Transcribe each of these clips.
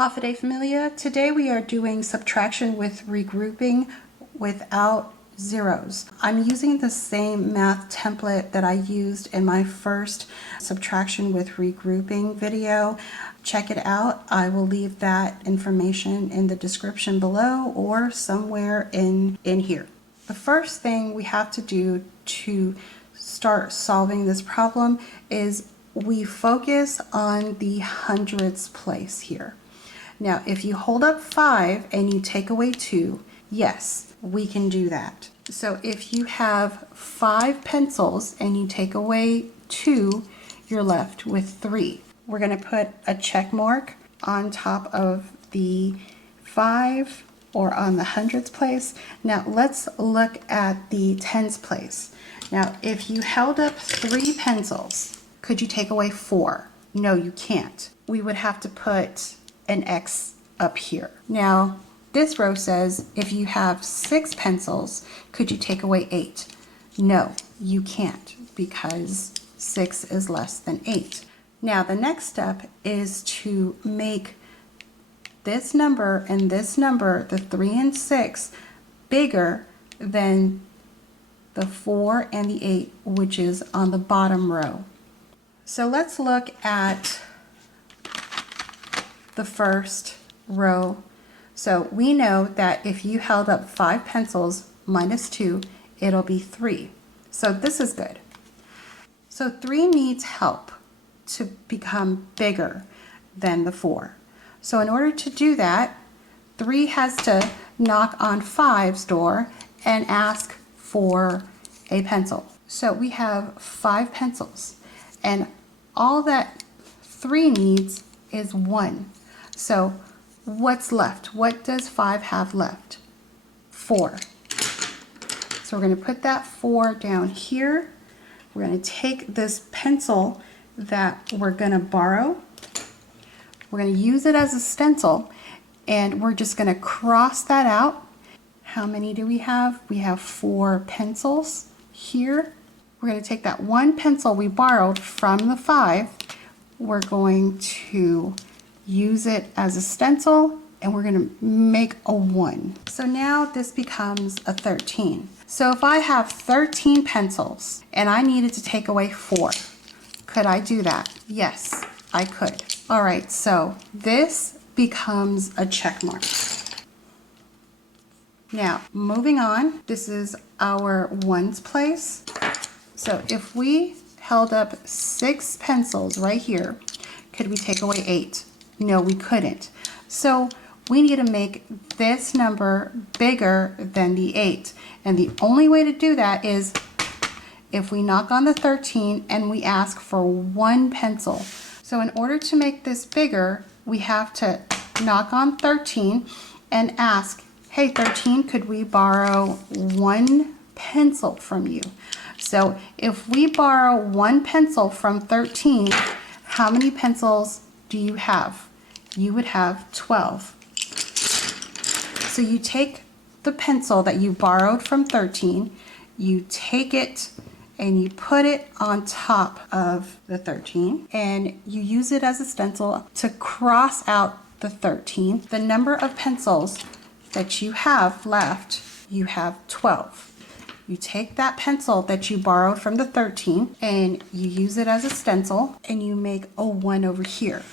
Hafide Familia. Today we are doing subtraction with regrouping without zeros. I'm using the same math template that I used in my first subtraction with regrouping video. Check it out. I will leave that information in the description below or somewhere in here. The first thing we have to do to start solving this problem is we focus on the hundredths place here. Now, if you hold up 5 and you take away 2, yes, we can do that. So if you have 5 pencils and you take away 2, you're left with 3. We're going to put a check mark on top of the 5 or on the hundredths place. Now let's look at the tens place. Now, if you held up 3 pencils, could you take away 4? No, you can't. We would have to put an X up here. Now, this row says if you have 6 pencils, could you take away 8? No, you can't, because 6 is less than 8. Now, the next step is to make this number and this number, the 3 and 6, bigger than the 4 and the 8, which is on the bottom row. So let's look at the first row. So we know that if you held up 5 pencils minus 2, it'll be 3. So this is good. So 3 needs help to become bigger than the 4. So in order to do that, 3 has to knock on 5's door and ask for a pencil. So we have 5 pencils, and all that 3 needs is 1. So what's left? What does 5 have left? 4. So we're going to put that 4 down here. We're going to take this pencil that we're going to borrow. We're going to use it as a stencil, and we're just going to cross that out. How many do we have? We have 4 pencils here. We're going to take that 1 pencil we borrowed from the 5. We're going to use it as a stencil, and we're going to make a 1. So now this becomes a 13. So if I have 13 pencils and I needed to take away 4, could I do that? Yes, I could. All right, so this becomes a check mark. Now, moving on, this is our ones place. So if we held up 6 pencils right here, could we take away 8? No, we couldn't. So we need to make this number bigger than the 8. And the only way to do that is if we knock on the 13 and we ask for 1 pencil. So in order to make this bigger, we have to knock on 13 and ask, hey 13, could we borrow 1 pencil from you? So if we borrow 1 pencil from 13, how many pencils do you have? You would have 12. So you take the pencil that you borrowed from 13, you take it and you put it on top of the 13, and you use it as a stencil to cross out the 13. The number of pencils that you have left, you have 12. You take that pencil that you borrowed from the 13 and you use it as a stencil, and you make a 1 over here.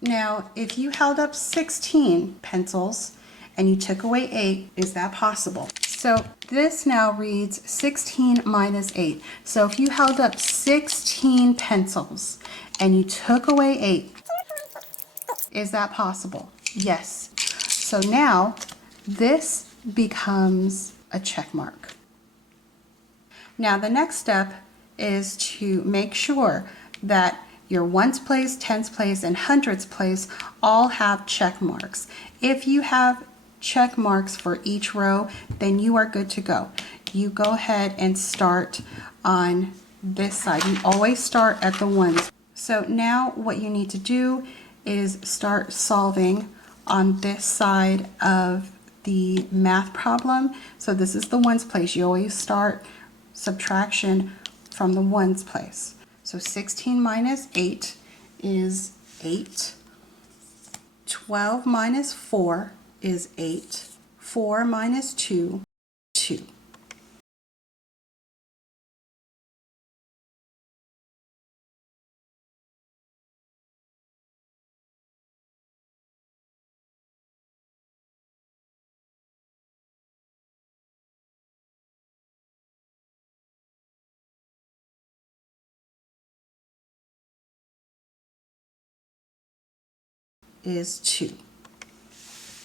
Now, if you held up 16 pencils and you took away 8, is that possible? So this now reads 16 minus 8. So if you held up 16 pencils and you took away 8, is that possible? Yes. So now this becomes a check mark. Now the next step is to make sure that your ones place, tens place, and hundredths place all have check marks. If you have check marks for each row, then you are good to go. You go ahead and start on this side. You always start at the ones. So now what you need to do is start solving on this side of the math problem. So this is the ones place. You always start subtraction from the ones place. So 16 minus 8 is 8. 12 minus 4 is 8. 4 minus 2, 2. Is 2.